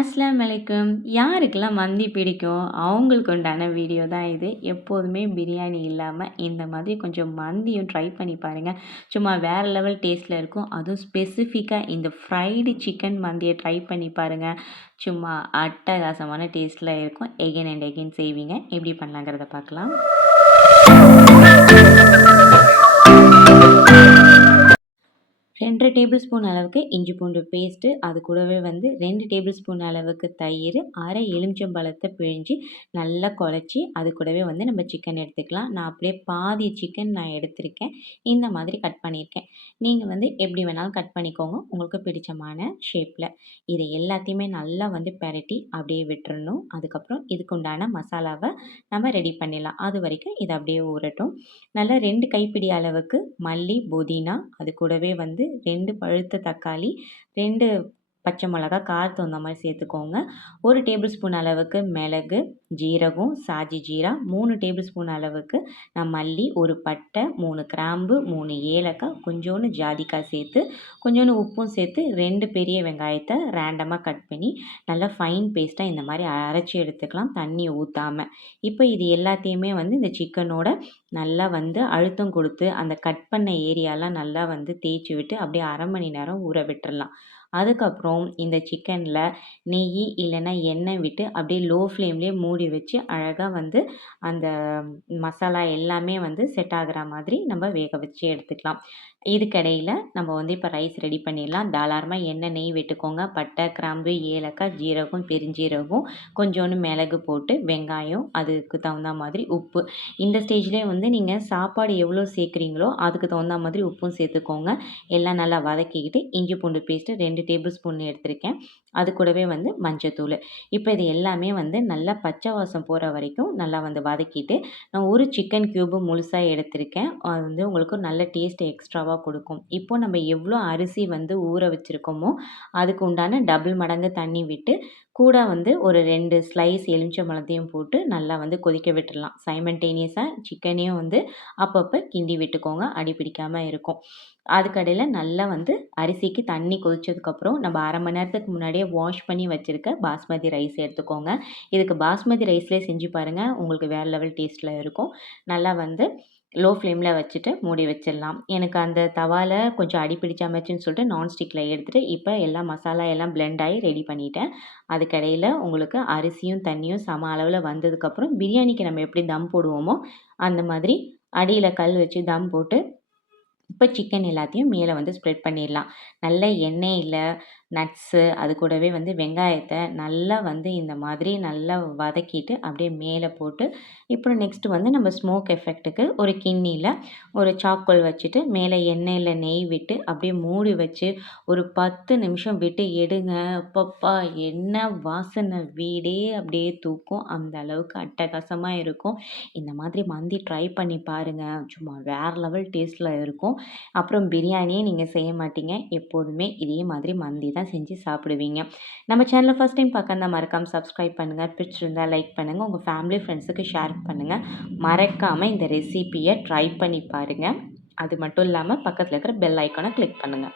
அஸ்லாம் வலைக்கம் யாருக்கெல்லாம் மந்தி பிடிக்கும்? அவங்களுக்கு உண்டான வீடியோ தான் இது. எப்போதுமே பிரியாணி இல்லாமல் இந்த மாதிரி கொஞ்சம் மந்தியும் ட்ரை பண்ணி பாருங்கள் சும்மா வேறு லெவல் டேஸ்ட்டில் இருக்கும். அதுவும் ஸ்பெசிஃபிக்காக இந்த ஃப்ரைடு சிக்கன் மந்தியை ட்ரை பண்ணி பாருங்கள் சும்மா அட்டகாசமான டேஸ்ட்டில் இருக்கும். எகென் அண்ட் எகென் செய்வீங்க. எப்படி பண்ணலாங்கிறத பார்க்கலாம். ரெண்டரை டேபிள் ஸ்பூன் அளவுக்கு இஞ்சி பூண்டு பேஸ்ட்டு அது கூடவே வந்து ரெண்டு டேபிள் ஸ்பூன் அளவுக்கு தயிர் அரை எலுமிச்சம்பழத்தை பிழிஞ்சு நல்லா குழச்சி அது கூடவே வந்து நம்ம சிக்கன் எடுத்துக்கலாம். நான் அப்படியே பாதி சிக்கன் நான் எடுத்திருக்கேன். இந்த மாதிரி கட் பண்ணியிருக்கேன். நீங்கள் வந்து எப்படி வேணாலும் கட் பண்ணிக்கோங்க. உங்களுக்கு பிடிச்சமான ஷேப்பில் இதை எல்லாத்தையுமே நல்லா வந்து பெரட்டி அப்படியே விட்டுறணும். அதுக்கப்புறம் இதுக்கு உண்டான மசாலாவை நம்ம ரெடி பண்ணிடலாம். அது வரைக்கும் இதை அப்படியே ஊறட்டும். நல்லா ரெண்டு கைப்பிடி அளவுக்கு மல்லி புதினா அது கூடவே வந்து ரெண்டு பழுத்த தக்காளி ரெண்டு பச்சை மிளகா காரத்துக்கு தகுந்த மாதிரி சேர்த்துக்கோங்க. ஒரு டேபிள் ஸ்பூன் அளவுக்கு மிளகு ஜீரகம் சாஜி ஜீரா மூணு டேபிள் ஸ்பூன் அளவுக்கு நான் மல்லி ஒரு பட்டை மூணு கிராம்பு மூணு ஏலக்காய் கொஞ்சோண்டு ஜாதிக்காய் சேர்த்து கொஞ்சோண்டு உப்பும் சேர்த்து ரெண்டு பெரிய வெங்காயத்தை ரேண்டமாக கட் பண்ணி நல்லா ஃபைன் பேஸ்ட்டாக இந்த மாதிரி அரைச்சி எடுத்துக்கலாம் தண்ணி ஊற்றாமல் இப்போ இது எல்லாத்தையுமே வந்து இந்த சிக்கனோட நல்லா வந்து அழுத்தம் கொடுத்து அந்த கட் பண்ண ஏரியாலாம் நல்லா வந்து தேய்ச்சி விட்டு அப்படியே அரை மணி நேரம் ஊற விட்டுறலாம். அதுக்கப்புறம் இந்த சிக்கனில் நெய் இல்லைன்னா எண்ணெய் விட்டு அப்படியே லோ ஃப்ளேம்லேயே மூடி வச்சு அழகாக வந்து அந்த மசாலா எல்லாமே வந்து செட் ஆகிற மாதிரி நம்ம வேக வச்சு எடுத்துக்கலாம். இதுக்கடையில் நம்ம வந்து இப்போ ரைஸ் ரெடி பண்ணிடலாம். தாராளமாக எண்ணெய் நெய் விட்டுக்கோங்க. பட்டை கிராம்பு ஏலக்காய் ஜீரகம் பெருஞ்சீரகம் கொஞ்சோண்டு மிளகு போட்டு வெங்காயம் அதுக்கு தகுந்த மாதிரி உப்பு. இந்த ஸ்டேஜ்லேயே வந்து நீங்கள் சாப்பாடு எவ்வளோ சேர்க்குறீங்களோ அதுக்கு தகுந்த மாதிரி உப்பும் சேர்த்துக்கோங்க. எல்லாம் நல்லா வதக்கிக்கிட்டு இஞ்சி பூண்டு பேஸ்ட்டு ரெண்டு டேபிள் ஸ்பூன் எடுத்திருக்கேன். அது கூடவே வந்து மஞ்சத்தூள் இப்போ இது எல்லாமே வந்து நல்லா பச்சை வாசம் போகிற வரைக்கும் நல்லா வந்து வதக்கிட்டு நான் ஒரு சிக்கன் க்யூபு முழுசாக எடுத்திருக்கேன். அது வந்து உங்களுக்கு நல்ல டேஸ்ட் எக்ஸ்ட்ராவாக கொடுக்கும். இப்போ நம்ம எவ்வளோ அரிசி வந்து ஊற வச்சுருக்கோமோ அதுக்கு உண்டான டபுள் மடங்கு தண்ணி விட்டு கூட வந்து ஒரு ரெண்டு ஸ்லைஸ் எலுமிச்சம்பழத்தையும் போட்டு நல்லா வந்து கொதிக்க விட்டுடலாம் சைமன்டேனியஸாக சிக்கனையும் வந்து அப்பப்போ கிண்டி விட்டுக்கோங்க. அடி பிடிக்காமல் இருக்கும். அதுக்கடையில் நல்லா வந்து அரிசிக்கு தண்ணி கொதிச்சதுக்கப்புறம் நம்ம அரை மணி நேரத்துக்கு முன்னாடியே வாஷ் பண்ணி வச்சுருக்க பாஸ்மதி ரைஸ் எடுத்துக்கோங்க. இதுக்கு பாஸ்மதி ரைஸ்லேயே செஞ்சு பாருங்கள் உங்களுக்கு வேறு லெவல் டேஸ்ட்டில் இருக்கும். நல்லா வந்து லோ ஃப்ளேமில் வச்சுட்டு மூடி வச்சிடலாம். எனக்கு அந்த தவாவில் கொஞ்சம் அடி பிடிச்சாமச்சுன்னு சொல்லிட்டு நான்ஸ்டிக்கில் எடுத்துகிட்டு இப்போ எல்லாம் மசாலா எல்லாம் பிளெண்ட் ஆகி ரெடி பண்ணிட்டேன். அதுக்கடையில் உங்களுக்கு அரிசியும் தண்ணியும் சம அளவில் வந்ததுக்கப்புறம் பிரியாணிக்கு நம்ம எப்படி தம் போடுவோமோ அந்த மாதிரி அடியில் கல் வச்சு தம் போட்டு இப்போ சிக்கன் எல்லாத்தையும் மேலே வந்து ஸ்ப்ரெட் பண்ணிடலாம். நல்ல எண்ணெயில் நட்ஸு அது கூடவே வந்து வெங்காயத்தை நல்லா வந்து இந்த மாதிரி நல்லா வதக்கிட்டு அப்படியே மேலே போட்டு இப்போ நெக்ஸ்ட்டு வந்து நம்ம ஸ்மோக் எஃபெக்ட்டுக்கு ஒரு கிண்ணியில் ஒரு சாக்கோல் வச்சுட்டு மேலே எண்ணெயில் நெய் விட்டு அப்படியே மூடி வச்சு ஒரு பத்து நிமிஷம் விட்டு எடுங்க. அப்பப்பா என்ன வாசனை வீடே அப்படியே தூக்கும். அந்த அளவுக்கு அட்டகாசமாக இருக்கும். இந்த மாதிரி மந்தி ட்ரை பண்ணி பாருங்கள் சும்மா வேறு லெவல் டேஸ்ட்டில் இருக்கும். அப்புறம் பிரியாணியே நீங்கள் செய்ய மாட்டீங்க. எப்போதுமே இதே மாதிரி மந்தி தான் தான் செஞ்சு சாப்பிடுவீங்க? நம்ம சேனலை ஃபஸ்ட் டைம் பார்க்க மறக்காமல் சப்ஸ்கிரைப் பண்ணுங்கள் பிடிச்சிருந்தால் லைக் பண்ணுங்கள் உங்கள் ஃபேமிலி ஃப்ரெண்ட்ஸுக்கு ஷேர் பண்ணுங்கள் மறக்காமல் இந்த ரெசிப்பியை ட்ரை பண்ணி பாருங்கள் அது மட்டும் இல்லாமல் பக்கத்தில் இருக்கிற பெல் ஐக்கானை கிளிக் பண்ணுங்கள்